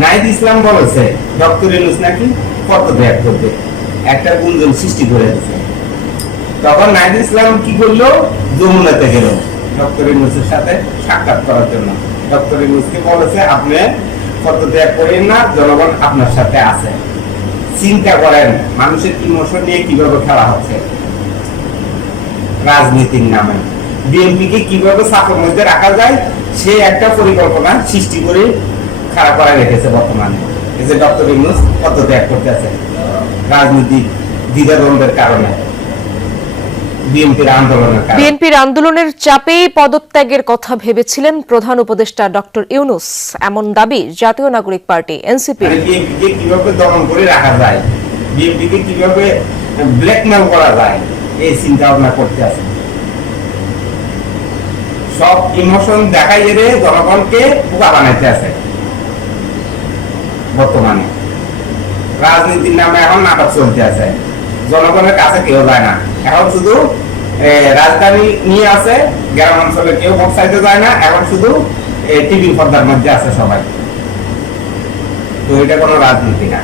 নাইদ ইসলাম বলেছে, ডক্টর ইউনুস নাকি কত পদত্যাগ করবে। একটা গুঞ্জন সৃষ্টি করে দিচ্ছে তখন নাইদ ইসলাম কি করল? যমুনাতে গেল। ডক্টর ইউনুসের সাথে সাক্ষাৎ করার জন্য। ডক্টর ইউনুসকে বলেছে, আপনি পদত্যাগ করেন না, জনগণ আপনার সাথে আছে। চিন্তা করেন, মানুষের ইমোশন নিয়ে কীভাবে খেলা হচ্ছে? রাজনীতির নামে। বিএনপিকে কীভাবে চাপের মধ্যে রাখা যায়, সে একটা পরিকল্পনা সৃষ্টি করে খারাপ করে রেখেছে বর্তমানে। এই যে ডক্টর ইউনুস পদত্যাগ করতেছে রাজনীতির দ্বিধাদ্বন্দ্বের কারণে। বিএনপির আন্দোলনের কারণে। চাপে পদত্যাগের কথা ভেবেছিলেন প্রধান উপদেষ্টা ডক্টর ইউনুস। এমন দাবি জাতীয় নাগরিক পার্টি এনসিপি। মানে বিএনপিকে কীভাবে দমন করে রাখা যায় বিএনপিকে কীভাবে ব্ল্যাকমেল করা যায় এই চিন্তা ভাবনা করতে আছে। সব ইমোশন দেখাই এরে জনগণকে বোকা বানাইতে আছে। বর্তমানে। রাজনীতির নামে এখন নাটক চলতে আছে। জনগণের কাছে কেউ যায় না। এখন শুধু রাজধানী নিয়ে আছে, গ্রাম অঞ্চলে কেউ পৌঁছাইতে যায় না। এখন শুধু টিভি পর্দার মধ্যে আছে সবাই। তো এটা কোনো রাজনীতি না।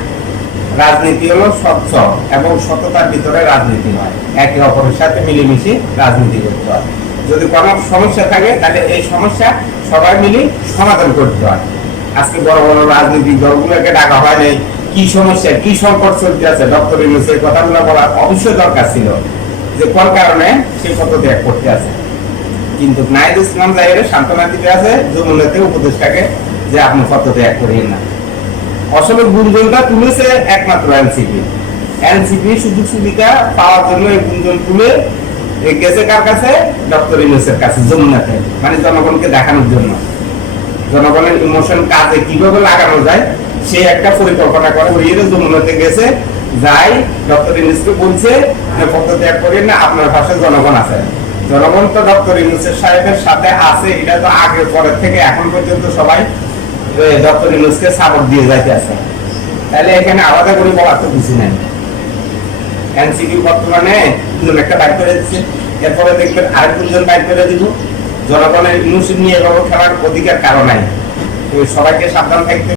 রাজনীতি হলো স্বচ্ছ এবং সততার ভিতরে রাজনীতি হয় একে অপরের সাথে মিলেমিশে রাজনীতি করতে হয়। যদি কোনো সমস্যা থাকে, তাহলে এই সমস্যা সবাই মিলে সমাধান করতে হয়। আজকে বড় বড় রাজনৈতিক দলগুলোকে ডাকা হয় নাই। কি সমস্যা? কি সংকট চলতে আছে? ডক্টর ইউনুসের কথাগুলো বলা অবশ্যই দরকার ছিল যে কোন কারণে সে পদত্যাগ করতে আছে। কিন্তু নাইদ ইসলাম জাহিরে সান্ত্বনা দিতে আছে যমুনাতে উপদেষ্টাকে যে আপনি পদত্যাগ করিয়েন না। আসলে গুঞ্জনটা তুলেছে একমাত্র এনসিপি। এনসিপি সুযোগ সুবিধা পাওয়ার জন্য এই গুঞ্জন তুলে গেছে কার কাছে? ডক্টর ইউনুসের কাছে, যমুনাতে মানে জনগণকে দেখানোর জন্য। জনগণের ইমোশন কাজে কীভাবে লাগানো যায়, সে একটা পরিকল্পনা করে। ওই যমুনাতে গেছে যাই ডক্টর ইউনুসকে বলছে পদত্যাগ করেন না, আপনার পাশে জনগণ আছে। জনগণ তো ডক্টর ইউনুসের সাহেবের সাথে আছে, এটা তো আগে পরের থেকে এখন পর্যন্ত সবাই ডক্টর ইউনুসকে সাপোর্ট দিয়ে যাইতে আছে। তাহলে এখানে আলাদা করে বলার তো কিছু নেই। এনসিপি বর্তমানে দুজন একটা বাইক করে দিচ্ছে। এরপরে দেখবেন আরেক দুজন বাইক করে দিব। জনগণের ইউনুসিপ নিয়ে এভাবে খেলার অধিকার কারও নাই। সবাইকে সাবধান থাকতে